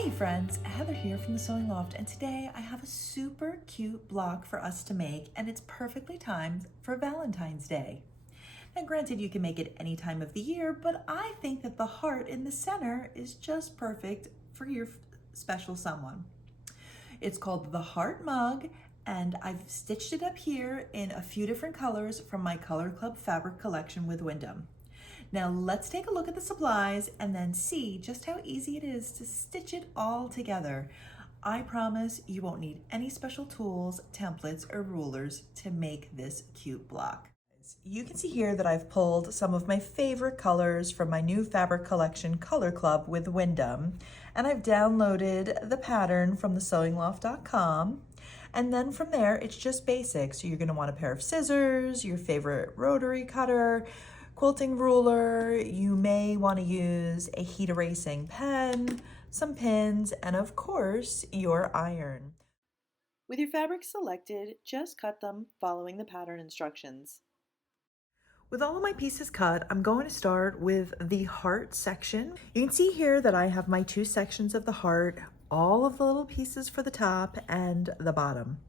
Hey friends, Heather here from the Sewing Loft, and today I have a super cute block for us to make, and it's perfectly timed for Valentine's Day. Now granted, you can make it any time of the year, but I think that the heart in the center is just perfect for your special someone. It's called the Heart Mug, and I've stitched it up here in a few different colors from my Color Club fabric collection with Wyndham. Now let's take a look at the supplies and then see just how easy it is to stitch it all together. I promise you won't need any special tools, templates, or rulers to make this cute block. You can see here that I've pulled some of my favorite colors from my new fabric collection, Color Club with Wyndham, and I've downloaded the pattern from thesewingloft.com. And then from there, it's just basic. So you're gonna want a pair of scissors, your favorite rotary cutter, quilting ruler, you may want to use a heat erasing pen, some pins, and of course, your iron. With your fabric selected, just cut them following the pattern instructions. With all of my pieces cut, I'm going to start with the heart section. You can see here that I have my two sections of the heart, all of the little pieces for the top and the bottom.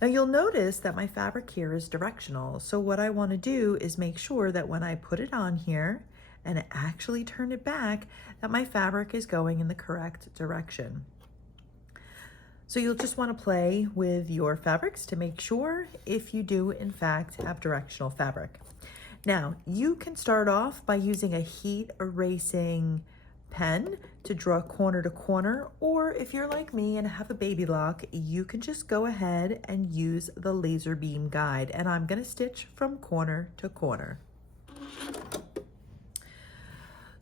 Now you'll notice that my fabric here is directional. So what I want to do is make sure that when I put it on here and actually turn it back, that my fabric is going in the correct direction. So you'll just want to play with your fabrics to make sure if you do in fact have directional fabric. Now you can start off by using a heat erasing pen to draw corner to corner, or if you're like me and have a baby lock, you can just go ahead and use the laser beam guide, and I'm going to stitch from corner to corner.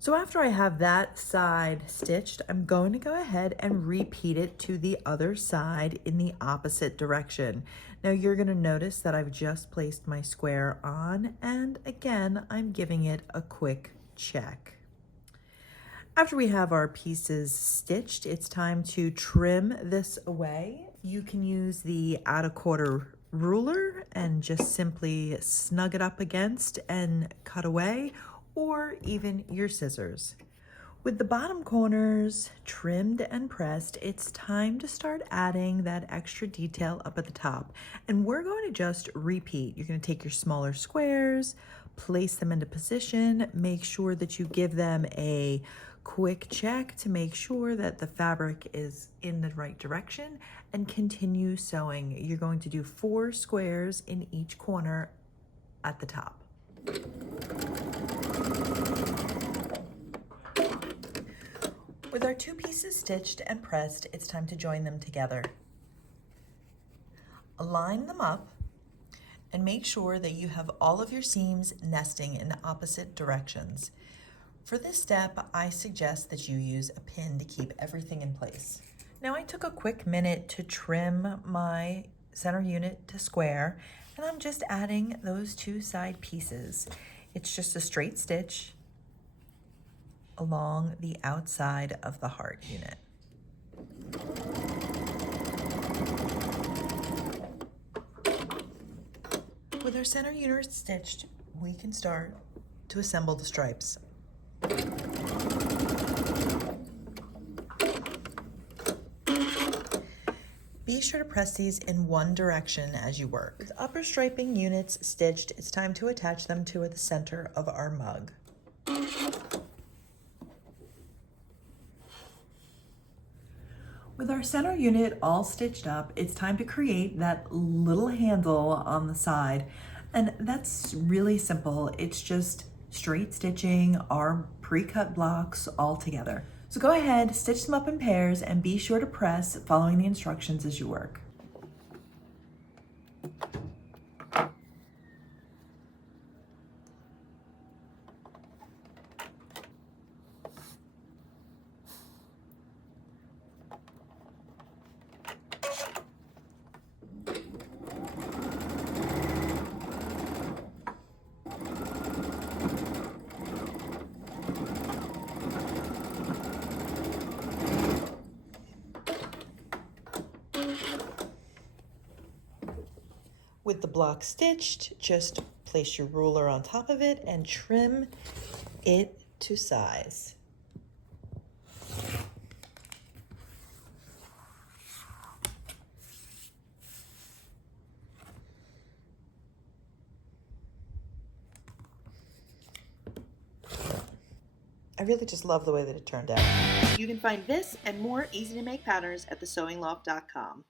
So after I have that side stitched, I'm going to go ahead and repeat it to the other side in the opposite direction. Now you're going to notice that I've just placed my square on, and again I'm giving it a quick check. After we have our pieces stitched, it's time to trim this away. You can use the add a quarter ruler and just simply snug it up against and cut away, or even your scissors. With the bottom corners trimmed and pressed, it's time to start adding that extra detail up at the top. And we're going to just repeat. You're going to take your smaller squares, place them into position, make sure that you give them a quick check to make sure that the fabric is in the right direction, and continue sewing. You're going to do 4 squares in each corner at the top. With our 2 pieces stitched and pressed, it's time to join them together. Line them up and make sure that you have all of your seams nesting in opposite directions. For this step, I suggest that you use a pin to keep everything in place. Now I took a quick minute to trim my center unit to square, and I'm just adding those 2 side pieces. It's just a straight stitch along the outside of the heart unit. With our center unit stitched, we can start to assemble the stripes. Be sure to press these in one direction as you work. With upper striping units stitched, it's time to attach them to the center of our mug. With our center unit all stitched up, it's time to create that little handle on the side. And that's really simple. It's just straight stitching our pre-cut blocks all together. So go ahead, stitch them up in pairs, and be sure to press following the instructions as you work. With the block stitched, just place your ruler on top of it and trim it to size. I really just love the way that it turned out. You can find this and more easy to make patterns at thesewingloft.com.